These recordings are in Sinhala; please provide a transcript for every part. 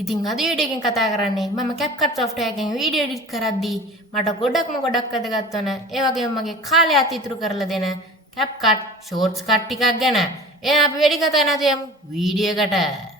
ඉතින් අද වීඩියෝ එකෙන් කතා කරන්නේ මම CapCut software එකෙන් වීඩියෝ එඩිට් කරද්දී මට ගොඩක්ම වැදගත් වන ඒ වගේම මගේ කාලය අතිතුරු කරලා දෙන CapCut shortcut ටිකක් ගැන. එහෙනම් අපි වැඩි කතා නැතුව යමු වීඩියෝ එකට.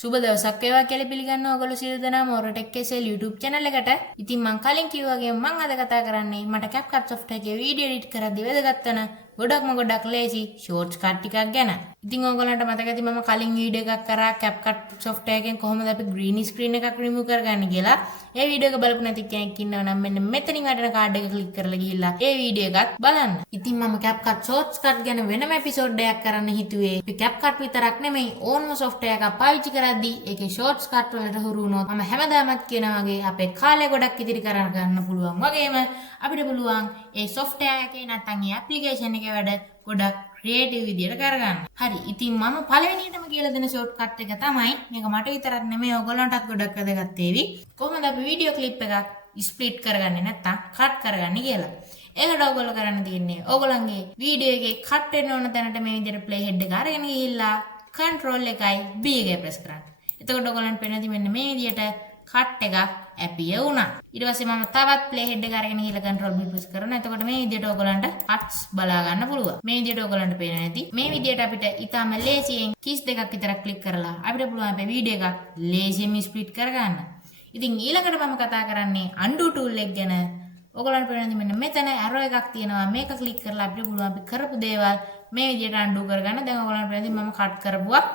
සුබ දවසක් වේවා කියලා පිළිගන්නවා ඔයගොල්ලෝ සියලු දෙනාම ඔරටෙක් කෙසෙල් YouTube channel එකට. ඉතින් මම කලින් කිව්වා වගේ මම අද කතා කරන්නේ මට CapCut software එකේ වීඩියෝ එඩිට් කරද්දී වැදගත් වෙන ගොඩක් ලේසි shortcut ටිකක් ගැන. ඉතින් ඔයගොල්ලන්ට මතක ඇති මම කලින් වීඩියෝ එකක් කරා CapCut software එකෙන් කොහොමද අපි green screen එකක් remove කරගන්නේ කියලා. ඒ වීඩියෝ එක බලපු නැති කෙනෙක් ඉන්නවා නම් මෙන්න මෙතනින් වටන කාඩ් එක ක්ලික් කරලා ගිහිල්ලා ඒ වීඩියෝ එකත් බලන්න. ඉතින් මම CapCut shortcut ගැන වෙනම එපිසෝඩ් එකක් කරන්න හිතුවේ. අපි CapCut විතරක් නෙමෙයි ඕනම software එකක් පාවිච්චි කරද්දී ඒකේ shortcut වලට හුරු වුණොත් මම හැමදාමත් කියනවා වගේ අපේ කාලය ගොඩක් ඉදිරි කරගෙන ගන්න පුළුවන්. වගේම අපිට පුළුවන් ඒ software එකේ නැත්නම් ඒ application එකේ වැඩ ගොඩක් ක්‍රියේටිව් විදියට කරගන්න. හරි. ඉතින් මම පළවෙනියටම කියලා දෙන ෂෝට්කට් එක තමයි මේක මට විතරක් නෙමෙයි ඔයගොල්ලන්ටත් ගොඩක් වැදගත් වේවි. කොහොමද අපි වීඩියෝ ක්ලිප් එකක් ස්ප්ලිට් කරගන්නේ නැත්නම් කට් කරගන්නේ කියලා. ඒකට ඔයගොල්ලෝ කරන්න තියෙන්නේ ඔයගොල්ලන්ගේ වීඩියෝ එකේ කට් වෙන්න ඕන තැනට මේ විදියට ප්ලේ හෙඩ් එක අරගෙන ගිහිල්ලා control එකයි B එකයි press කරන්න. එතකොට ඔයගොල්ලන්ට පේනවා මෙන්න මේ විදියට කට් එකක් ඇපිය වුණා. ඊට පස්සේ මම තවත් ප්ලේ හෙඩ් එක අරගෙන ගිහලා control B press කරනවා. එතකොට මේ විදියට ඔයගලන්ට කට්ස් බලා ගන්න පුළුවන්. මේ විදියට ඔයගලන්ට පේනවා නැති. මේ විදියට අපිට ඊටාම ලේසියෙන් කීස් දෙකක් විතරක් ක්ලික් කරලා අපිට පුළුවන් අපේ වීඩියෝ එකක් ලේසියෙන් ස්ප්ලිට් කරගන්න. ඉතින් ඊළඟට මම කතා කරන්නේ undo tool එක ගැන. ඔයගලන්ට පේනවා මෙන්න මෙතන arrow එකක් තියෙනවා. මේක ක්ලික් කරලා අපිට පුළුවන් අපි කරපු දේවල් මේ විදියට undo කරගන්න. දැන් ඔයගලන්ට පේනවා මම කට් කරපුවා.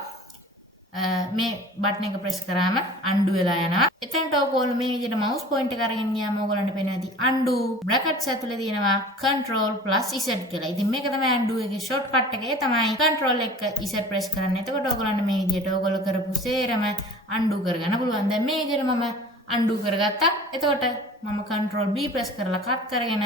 මේ බටන් එක ප්‍රෙස් කරාම undo වෙලා යනවා. එතනට ඔයගොල්ලෝ මේ විදිහට mouse point එක අරගෙන ගියාම ඔයගොල්ලන්ට පේනවා ඇති undo brackets ඇතුලේ තියෙනවා control plus z කියලා. ඉතින් මේක තමයි undo එකේ shortcut එක. ඒ තමයි control එක z press කරන්න. එතකොට ඔයගොල්ලන්ට මේ විදිහට ඔයගොල්ලෝ කරපු සේරම undo කරගන්න පුළුවන්. දැන් මේ විදිහට මම undo කරගත්තා. එතකොට මම control B press කරලා cut කරගෙන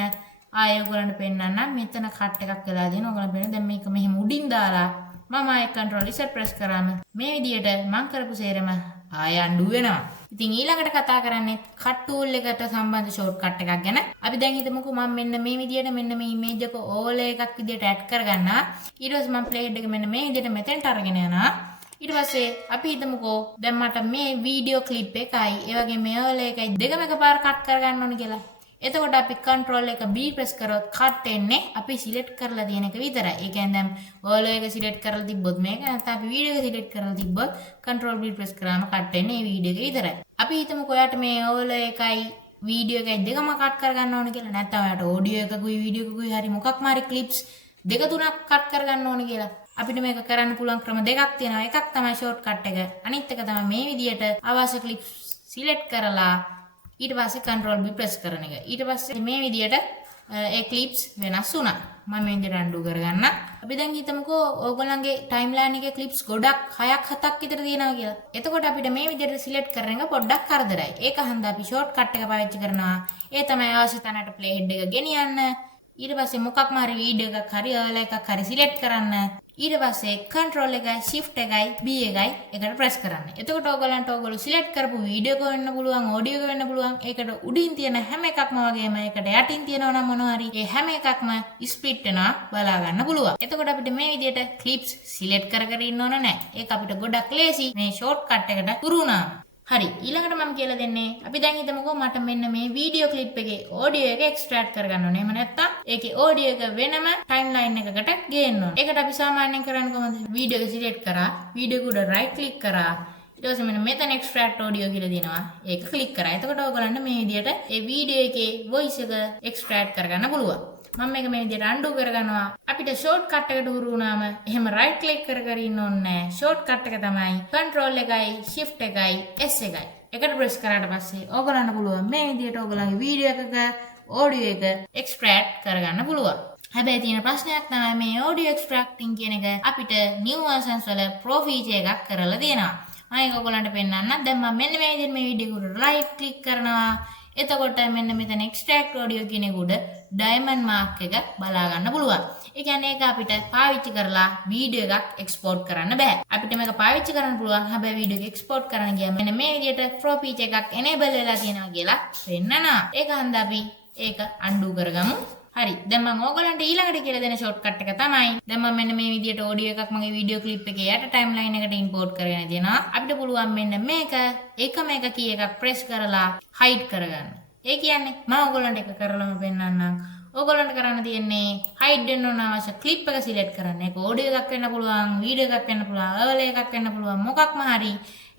ආයෙ ඔයගොල්ලන්ට පෙන්නන්නම්. මෙතන cut එකක් වෙලා දෙනවා. ඔයගොල්ලන්ට පේනවා දැන් මේක මෙහෙම උඩින් දාලා මම ආයෙ control Z press කරාම මේ විදියට මම කරපු සේරම ආයෙ undo වෙනවා. ඉතින් ඊළඟට කතා කරන්නේ cut tool එකට සම්බන්ධ shortcut එකක් ගැන. අපි දැන් හිතමුකෝ මම මෙන්න මේ විදියට මෙන්න මේ image එක overlay එකක් විදියට add කරගන්නවා. ඊට පස්සේ මම play head එක මෙන්න මේ විදියට මෙතෙන්ට අරගෙන යනවා. ඊට පස්සේ අපි හිතමුකෝ දැන් මට මේ වීඩියෝ ක්ලිප් එකයි ඒ වගේ මේ overlay එකයි දෙකම එකපාර cut කරගන්න ඕනේ කියලා. එතකොට අපි control එක B press කරොත් cut එන්නේ අපි select කරලා තියෙන එක විතරයි. ඒ කියන්නේ දැන් overlay එක select කරලා තිබ්බොත් මේක නැත්නම් අපි video එක select කරලා තිබ්බොත් control B press කරාම cut එන්නේ මේ video එක විතරයි. අපි හිතමුකෝ ඔයාට මේ overlay එකයි video එකයි දෙකම cut කරගන්න ඕන කියලා. නැත්නම් ඔයාට audio එකකුයි video එකකුයි හරි මොකක්ම හරි clips දෙක තුනක් cut කරගන්න ඕන කියලා. අපිට මේක කරන්න පුළුවන් ක්‍රම දෙකක් තියෙනවා. එකක් තමයි shortcut එක. අනිත් එක තමයි මේ විදියට අවශ්‍ය clips select කරලා ඊට පස්සේ control B press කරන එක. ඊට පස්සේ මේ විදියට ඒ clips වෙනස් වුණා. මම මේ විදියට undo කරගන්න. අපි දැන් හිතමුකෝ ඕගොල්ලන්ගේ timeline එකේ clips ගොඩක් 6ක් 7ක් විතර තියෙනවා කියලා. එතකොට අපිට මේ විදියට select කරන එක පොඩ්ඩක් කරදරයි. ඒක හන්දා අපි shortcut එක පාවිච්චි කරනවා. ඒ තමයි අවශ්‍ය තැනට play head එක ගෙනියන්න. ඊට පස්සේ මොකක්ම හරි වීඩියෝ එකක් හරි overlay එකක් හරි select කරන්න. ඊට පස්සේ control එකයි shift එකයි B එකයි එකට press කරන්න. එතකොට ඔයගොල්ලෝ select කරපු වීඩියෝ එක වෙන්න පුළුවන්, audio එක වෙන්න පුළුවන්. ඒකට උඩින් තියෙන හැම එකක්ම වගේම ඒකට යටින් තියෙනවා නම් මොනවා හරි ඒ හැම එකක්ම split වෙනවා බලා ගන්න පුළුවන්. එතකොට අපිට මේ විදිහට clips select කර ඉන්න ඕන නැහැ. ඒක අපිට ගොඩක් ලේසි මේ shortcut එකට උරු වුණාම. හරි ඊළඟට මම කියලා දෙන්නේ අපි දැන් හිතමුකෝ මට මෙන්න මේ වීඩියෝ ක්ලිප් එකේ ඔඩියෝ එක එක්ස්ට්‍රැක්ට් කරගන්න ඕනේ. එහෙම නැත්නම් ඒකේ ඔඩියෝ එක වෙනම ටයිම්ලයින් එකකට ගේන්න ඕනේ. ඒකට අපි සාමාන්‍යයෙන් කරන්නේ කොහොමද? වීඩියෝ එක සිලෙක්ට් කරා, වීඩියෝ එක උඩ රයිට් ක්ලික් කරා. ඊට පස්සේ මෙන්න මෙතන එක්ස්ට්‍රැක්ට් ඔඩියෝ කියලා දෙනවා. ඒක ක්ලික් කරා. එතකොට ඔයගලන්ට මේ විදියට ඒ වීඩියෝ එකේ වොයිස් එක එක්ස්ට්‍රැක්ට් කරගන්න පුළුවන්. මම මේක මේ විදිහට undo කරගන්නවා. අපිට shortcut එකට හුරු වුණාම එහෙම right click කර ඉන්න ඕනේ නැහැ. shortcut එක තමයි control එකයි shift එකයි s එකයි. එකට press කරාට පස්සේ ඕගලන්ට පුළුවන් මේ විදිහට ඕගලන්ගේ වීඩියෝ එකක audio එක extract කරගන්න පුළුවන්. හැබැයි තියෙන ප්‍රශ්නයක් තමයි මේ audio extracting කියන එක අපිට new versions වල pro feature එකක් කරලා දෙනවා. මම ඒක ඕගලන්ට පෙන්නන්නම්. දැන් මම මෙන්න මේ විදිහට මේ වීඩියෝ එකට right click කරනවා. එතකොට මෙන්න මෙතන extract audio කියන එක උඩ diamond mark එක බලා ගන්න පුළුවන්. ඒ කියන්නේ ඒක අපිට පාවිච්චි කරලා වීඩියෝ එකක් export කරන්න බෑ. අපිට මේක පාවිච්චි කරන්න පුළුවන්. හැබැයි වීඩියෝ එක export කරන්න ගියාම මෙන්න මේ විදිහට pro feature එකක් enable වෙලා තියෙනවා කියලා පෙන්නනවා. ඒක හන්ද අපි ඒක අන්ඩු කරගමු. හරි. දැන් මම ඕගලන්ට ඊළඟට කියලා දෙන ෂෝට්කට් එක තමයි. දැන් මම මෙන්න මේ විදියට ඔඩියෝ එකක් මගේ වීඩියෝ ක්ලිප් එකේ යට ටයිම්ලයින් එකට ඉම්පෝට් කරගෙන දෙනවා. අපිට පුළුවන් මෙන්න මේක එකම එක කී එකක් ප්‍රෙස් කරලා හයිඩ් කරගන්න. ඒ කියන්නේ මම ඕගලන්ට එක කරලම පෙන්නන්නම්. ඕගලන්ට කරන්න තියෙන්නේ හයිඩ් වෙන්න ඕන අවශ්‍ය ක්ලිප් එක සිලෙක්ට් කරන්න. ඒක ඔඩියෝ එකක් වෙන්න පුළුවන්, වීඩියෝ එකක් වෙන්න පුළුවන්, ඕවර්ලේ එකක් වෙන්න පුළුවන්, මොකක්ම හරි.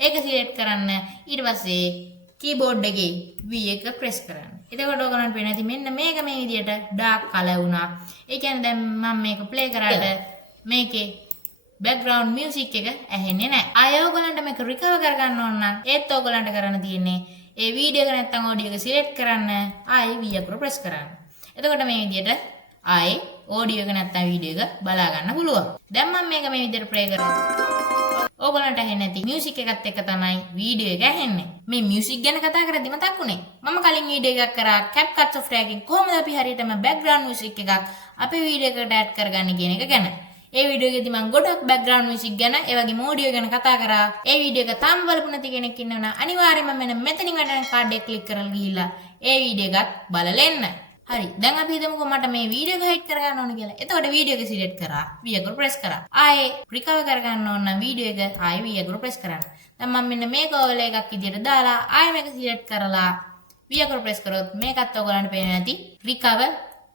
ඒක සිලෙක්ට් කරන්න. ඊට පස්සේ කීබෝඩ් එකේ V එක ප්‍රෙස් කරන්න. එතකොට ඔයගලන්ට පේන ඇති මෙන්න මේක මේ විදියට ඩාර්ක් කලර් වුණා. ඒ කියන්නේ දැන් මම මේක ප්ලේ කරාට මේකේ බෑග්ග්‍රවුන්ඩ් මියුසික් එක ඇහෙන්නේ නැහැ. ආයෙ ඔයගලන්ට මේක රිකවර් කරගන්න ඕන නම් ඒත් ඔයගලන්ට කරන්න තියෙන්නේ ඒ වීඩියෝ එක නැත්තම් ඔඩියෝ එක සිලෙක්ට් කරන්න ආයෙ V එක ප්‍රෙස් කරන්න. එතකොට මේ විදියට ආයෙ ඔඩියෝ එක නැත්තම් වීඩියෝ එක බලා ගන්න පුළුවන්. දැන් මම මේක මේ විදියට ප්ලේ කරනවා. ඕගලන්ට ඇහෙන්නේ නැති මියුසික් එකත් එක්ක තමයි වීඩියෝ එක ඇහෙන්නේ. මේ මියුසික් ගැන කතා කරද්දි මතක් වුණේ. මම කලින් වීඩියෝ එකක් කරා CapCut software එකකින් කොහොමද අපි හරියටම බෑග්ග්‍රවුන්ඩ් මියුසික් එකක් අපේ වීඩියෝ එකට ඇඩ් කරගන්නේ කියන එක ගැන. ඒ වීඩියෝ එකේදී මම ගොඩක් බෑග්ග්‍රවුන්ඩ් මියුසික් ගැන ඒ වගේම ඔඩියෝ ගැන කතා කරා. ඒ වීඩියෝ එක තාම බලපු නැති කෙනෙක් ඉන්නවනම් අනිවාර්යයෙන්ම මෙන්න මෙතනින් වැඩන කාඩ් එක ක්ලික් කරලා ගිහිල්ලා ඒ වීඩියෝ එකත් බලලා එන්න. හරි. දැන් අපි හිතමුකෝ මට මේ වීඩියෝ එක හයිඩ් කරගන්න ඕන කියලා. එතකොට වීඩියෝ එක සිලෙක්ට් කරා. V එක ප්‍රෙස් කරා. ආයේ රිකවර් කරගන්න ඕන නම් වීඩියෝ එක ආයේ V එක ප්‍රෙස් කරන්න. දැන් මම මෙන්න මේක ඕවර්ලේ එකක් විදියට දාලා ආයේ මේක සිලෙක්ට් කරලා V එක ප්‍රෙස් කරොත් මේකත් ඔයගලන්ට පේන්නේ නැති රිකවර්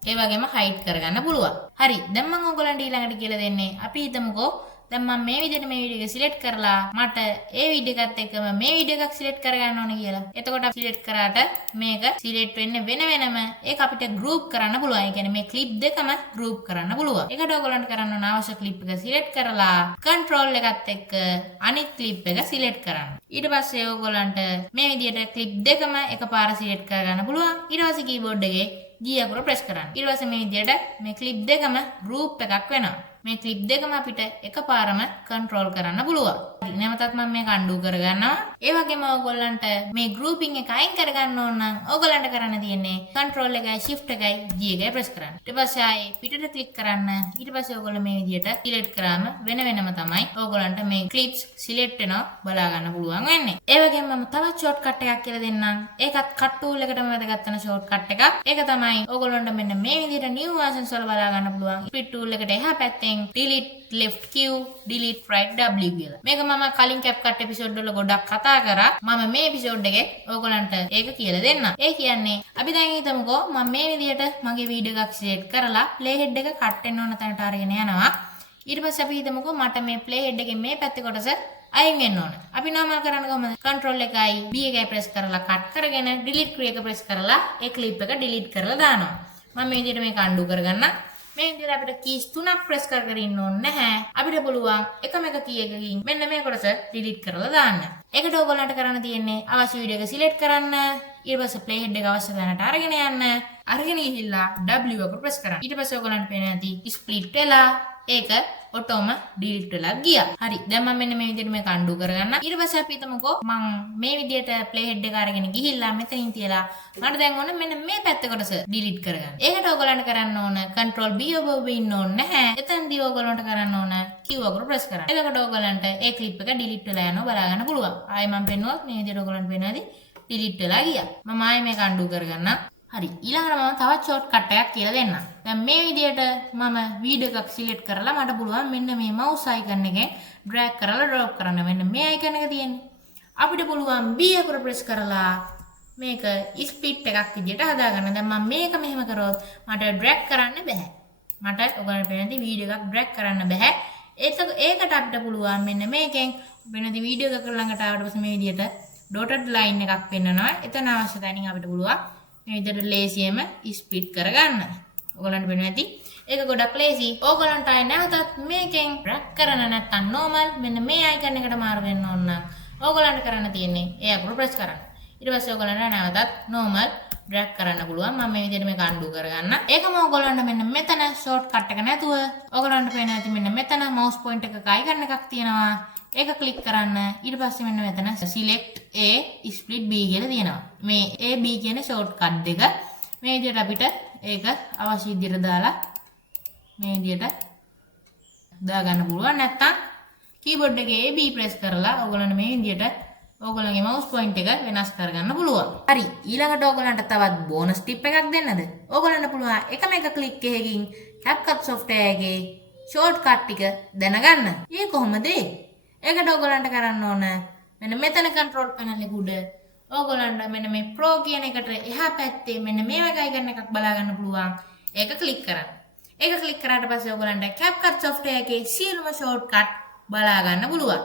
ඒ වගේම හයිඩ් කරගන්න පුළුවන්. හරි. දැන් මම ඔයගලන්ට ඊළඟට කියලා දෙන්නේ අපි හිතමුකෝ දැන් මම මේ විදිහට මේ වීඩියෝ එක සිලෙක්ට් කරලා මට ඒ වීඩියෝ එකත් එක්කම මේ වීඩියෝ එකක් සිලෙක්ට් කරගන්න ඕනේ කියලා. එතකොට අපි සිලෙක්ට් කරාට මේක සිලෙක්ට් වෙන්නේ වෙන වෙනම ඒක අපිට ගෲප් කරන්න පුළුවන්. ඒ කියන්නේ මේ ක්ලිප් දෙකම ගෲප් කරන්න පුළුවන්. ඒකට ඔයගලන්ට කරන්න ඕන අවශ්‍ය ක්ලිප් එක සිලෙක්ට් කරලා කන්ට්‍රෝල් එකත් එක්ක අනිත් ක්ලිප් එක සිලෙක්ට් කරන්න. ඊට පස්සේ ඔයගලන්ට මේ විදිහට ක්ලිප් දෙකම එකපාර සිලෙක්ට් කරගන්න පුළුවන්. ඊට පස්සේ කීබෝඩ් එකේ G අකුර ප්‍රෙස් කරන්න. ඊට පස්සේ මේ විදිහට මේ ක්ලිප් දෙකම ගෲප් එකක් වෙනවා. මේ ක්ලිප් දෙකම අපිට එකපාරම කන්ට්‍රෝල් කරන්න පුළුවන්. නැවතත් මම මේක අන්ඩු කරගන්නවා. ඒ වගේම ඔයගොල්ලන්ට මේ ගෲපින් එක අයින් කරගන්න ඕන නම් ඔයගොල්ලන්ට කරන්න තියෙන්නේ කන්ට්‍රෝල් එකයි shift එකයි G එකයි ප්‍රෙස් කරන්න. ඊට පස්සේ ආයේ පිටට ක්ලික් කරන්න. ඊට පස්සේ ඔයගොල්ලෝ මේ විදිහට සිලෙක්ට් කරාම වෙන වෙනම තමයි ඔයගොල්ලන්ට මේ ක්ලිප්ස් සිලෙක්ට් වෙනවා බලා ගන්න පුළුවන් වෙන්නේ. ඒ වගේම මම තවත් ෂෝට්කට් එකක් කියලා දෙන්නම්. ඒකත් කට් ටූල් එකටම වැදගත් වෙන ෂෝට්කට් එකක්. ඒක තමයි ඔයගොල්ලන්ට මෙන්න මේ විදිහට new versions වල බලා ගන්න පුළුවන්. ස්පීඩ් ටූල් එකට එහා පැත්තෙන් delete left Q delete right W කියලා. මේක මම කලින් CapCut එපිසෝඩ් වල ගොඩක් කතා කරා. මම මේ එපිසෝඩ් එකේ ඕගලන්ට ඒක කියලා දෙන්නම්. ඒ කියන්නේ අපි දැන් හිතමුකෝ මම මේ විදිහට මගේ වීඩියෝ එකක් සිලෙක්ට් කරලා play head එක කට් වෙන්න ඕන තැනට අරගෙන යනවා. ඊට පස්සේ අපි හිතමුකෝ මට මේ play head එකේ මේ පැත්තේ කොටස අයින් වෙන්න ඕන. අපි normal කරන්නේ කොහමද? control එකයි B එකයි press කරලා කට් කරගෙන delete ක්‍රිය එක press කරලා ඒ clip එක delete කරලා දානවා. මම මේ විදිහට මේක undo කරගන්න. මේ විදිහට අපිට keys 3ක් press කර කර ඉන්න ඕනේ නැහැ. අපිට පුළුවන් එකම එක key එකකින් මෙන්න මේ කොටස delete කරලා දාන්න. ඒකට ඕගොල්ලන්ට කරන්න තියෙන්නේ අවශ්‍ය වීඩියෝ එක select කරන්න. ඊට පස්සේ play head එක අවශ්‍ය තැනට අරගෙන යන්න. අරගෙන ගිහිල්ලා W එක press කරන්න. ඊට පස්සේ ඕගොල්ලන්ට පේන්නේ නැති split වෙලා ඒක ඔටෝම ඩිලීට් වෙලා ගියා. හරි. දැන් මම මෙන්න මේ විදිහට මේක අන්ඩු කරගන්න. ඊට පස්සේ අපි හිතමුකෝ මම මේ විදිහට ප්ලේ හෙඩ් එක අරගෙන ගිහිල්ලා මෙතනින් තියලා මට දැන් ඕන මෙන්න මේ පැත්ත කොටස ඩිලීට් කරගන්න. ඒකට ඕගලන්ට කරන්න ඕන control B ඔබ ඉන්න ඕනේ නැහැ. එතනදී ඕගලන්ට කරන්න ඕන Q අකුර ප්‍රෙස් කරන්න. එතකොට ඕගලන්ට ඒ ක්ලිප් එක ඩිලීට් වෙලා යනවා බලා ගන්න පුළුවන්. ආයෙ මම පෙන්නුවත් මේ විදිහට ඕගලන්ට පේනවාද ඩිලීට් වෙලා ගියා. මම ආයෙ මේක අන්ඩු කරගන්න. හරි. ඊළඟට මම තවත් ෂෝට්කට් එකක් කියලා දෙන්නම්. දැන් මේ විදිහට මම වීඩියෝ එකක් සිලෙක්ට් කරලා මට පුළුවන් මෙන්න මේ mouse icon එකෙන් drag කරලා drop කරන්න. මෙන්න මේ icon එක තියෙන්නේ. අපිට පුළුවන් B අකුර press කරලා මේක split එකක් විදිහට හදාගන්න. දැන් මම මේක මෙහෙම කරොත් මට drag කරන්න බෑ. මට ඔයගොල්ලෝ පේනදී වීඩියෝ එකක් drag කරන්න බෑ. ඒකට අපිට පුළුවන් මෙන්න මේකෙන් වෙනදී වීඩියෝ එක ළඟට ආවට පස්සේ මේ විදිහට dotted line එකක් පෙන්නනවා. එතන අවශ්‍ය තැනින් අපිට පුළුවන් මේ විදිහට ලේසියෙම ස්පීඩ් කරගන්න. ඔයගලන්ට වෙන්නේ නැති. ඒක ගොඩක් ලේසි. ඕගලන්ට ආයෙ නැවතත් මේකෙන් ඩ්‍රැග් කරන නැත්නම් normal මෙන්න මේ icon එකට මාරු වෙන්න ඕන නම් ඕගලන්ට කරන්න තියෙන්නේ ඒ අකුර press කරන්න. ඊට පස්සේ ඕගලන්ට නැවතත් normal ඩ්‍රැග් කරන්න පුළුවන්. මම මේ විදිහට මේක undo කරගන්න. ඒකම ඕගලන්ට මෙන්න මෙතන shortcut එක නැතුව ඕගලන්ට පේන්නේ නැති මෙන්න මෙතන mouse point එකක icon එකක් තියෙනවා. ඒක ක්ලික් කරන්න. ඊට පස්සේ මෙන්න මෙතන select A split B කියලා තියෙනවා. මේ A B කියන ෂෝට්කට් දෙක මේ විදිහට අපිට ඒක අවශ්‍ය විදිහට දාලා මේ විදිහට දා ගන්න පුළුවන්. නැත්නම් කීබෝඩ් එකේ A B press කරලා ඔයගොල්ලෝ මේ විදිහට ඕගොල්ලන්ගේ mouse point එක වෙනස් කරගන්න පුළුවන්. හරි ඊළඟට ඕගොල්ලන්ට තවත් බෝනස් ටිප් එකක් දෙන්නද? ඕගොල්ලන්ට පුළුවන් එකම එක ක්ලික් එකකින් CapCut software එකේ shortcut ටික දැනගන්න. ඒ කොහොමද? ඒකට ඕගොල්ලන්ට කරන්න ඕන මෙන්න මෙතන control panel එක උඩ ඕගොල්ලන්ට මෙන්න මේ pro කියන එකට එහා පැත්තේ මෙන්න මේ වගේ icon එකක් බලා ගන්න පුළුවන්. ඒක ක්ලික් කරන්න. ඒක ක්ලික් කරාට පස්සේ ඕගොල්ලන්ට CapCut software එකේ සියලුම shortcut බලා ගන්න පුළුවන්.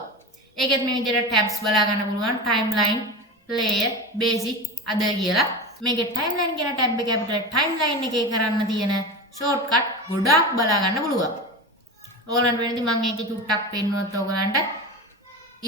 ඒකෙත් මේ විදිහට tabs බලා ගන්න පුළුවන්. timeline, player, basic, other කියලා. මේකේ timeline කියන tab එක අපිට timeline එකේ කරන්න තියෙන shortcut ගොඩාක් බලා ගන්න පුළුවන්. ඕගොල්ලන්ට වෙනදී මම ඒකේ චුට්ටක් පෙන්නුවත් ඕගොල්ලන්ට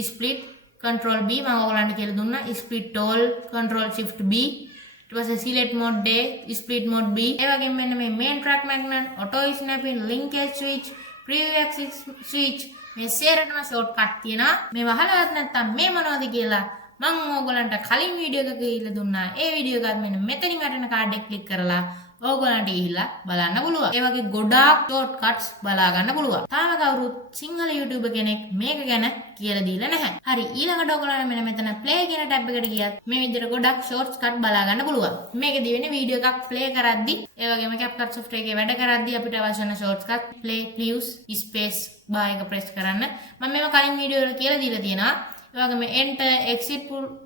split control B මම ඕගොල්ලන්ට කියලා දුන්නා. split all control shift B ඊට පස්සේ select mode A split mode B ඒ වගේම මෙන්න මේ main track magnet auto snapping linkage switch preview axis switch මේ සේරටම shortcut තියෙනවා. මේ වහලවත් නැත්තම් මේ මොනවද කියලා මම ඕගොල්ලන්ට කලින් වීඩියෝ එකක කියලා දුන්නා. ඒ වීඩියෝ එකත් මෙන්න මෙතනින් වැටෙන කාඩ් එක ක්ලික් කරලා ඕගොල්ලන්ට ගිහිල්ලා බලන්න පුළුවන්. ඒ වගේ ගොඩාක් shortcuts බලා ගන්න පුළුවන්. තාම කවුරුත් සිංහල YouTuber කෙනෙක් මේක ගැන කියලා දීලා නැහැ. හරි ඊළඟට ඕගොල්ලන්ට මෙන්න මෙතන play කියන tab එකට ගියත් මේ විදිහට ගොඩක් shortcut බලා ගන්න පුළුවන්. මේකදී වෙන්නේ වීඩියෝ එකක් play කරද්දි ඒ වගේම CapCut software එකේ වැඩ කරද්දි අපිට අවශ්‍ය වෙන shortcut play pause space bar එක press කරන්න. මම මේවා කලින් වීඩියෝ වල කියලා දීලා තියෙනවා. ඒ වගේම enter exit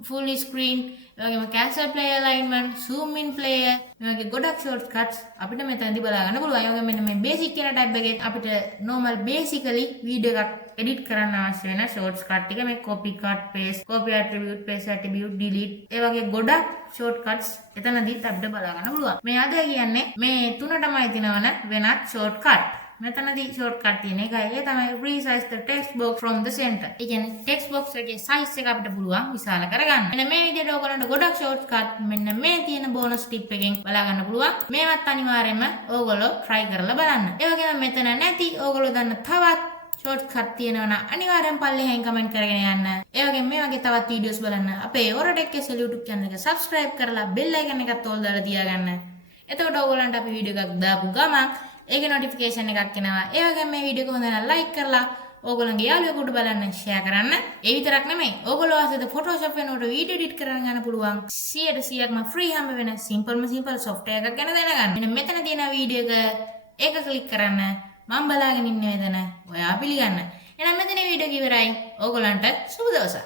full screen ඒ වගේම cancel player alignment zoom in player මේ වගේ ගොඩක් shortcuts අපිට මෙතනදී බලා ගන්න පුළුවන්. ඒ වගේම මෙන්න මේ basic කියන tab එකේ අපිට normal basically වීඩියෝ එකක් edit කරන්න අවශ්‍ය වෙන shortcut ටික මේ copy cut paste copy attribute paste attribute delete ඒ වගේ ගොඩක් shortcuts එතනදී අපිට බලා ගන්න පුළුවන්. මේ අද කියන්නේ මේ තුනටමයි තිනවන වෙනත් shortcut. මෙතනදී shortcut තියෙන එකයි ඒ තමයි resize the text box from the center. ඒ කියන්නේ text box එකේ size එක අපිට පුළුවන් විශාල කරගන්න. මෙන්න මේ විදිහට ඔයගොල්ලන්ට ගොඩක් shortcut මෙන්න මේ තියෙන bonus tip එකෙන් බලා ගන්න පුළුවන්. මේවත් අනිවාර්යයෙන්ම ඕගොල්ලෝ try කරලා බලන්න. ඒ වගේම මෙතන නැති ඕගොල්ලෝ දන්න තවත් shortcut තියෙනවා නම් අනිවාර්යෙන් පල්ලෙහෙන් comment කරගෙන යන්න. ඒ වගේම මේ වගේ තවත් videos බලන්න අපේ OraTechSL YouTube channel එක subscribe කරලා bell icon එකත් all දාලා තියාගන්න. එතකොට ඕගොල්ලන්ට අපි video එකක් දාපු ගමන් ඒකේ notification එකක් එනවා. ඒ වගේම මේ වීඩියෝ එක හොඳ නම් like කරලා ඕගොල්ලන්ගේ යාළුවෙකුට බලන්න share කරන්න. ඒ විතරක් නෙමෙයි. ඕගොල්ලෝ ආසද Photoshop වෙනුවට වීඩියෝ edit කරන්න ගන්න පුළුවන් 100%ක්ම free හැම වෙන simple software එකක් ගැන දැනගන්න. මෙන්න මෙතන තියෙන වීඩියෝ එක click කරන්න. මම බලාගෙන ඉන්නේ මෙතන. ඔයා පිළිගන්න. එහෙනම් මෙතන වීඩියෝ එක ඉවරයි. ඕගොල්ලන්ට සුබ දවසක්.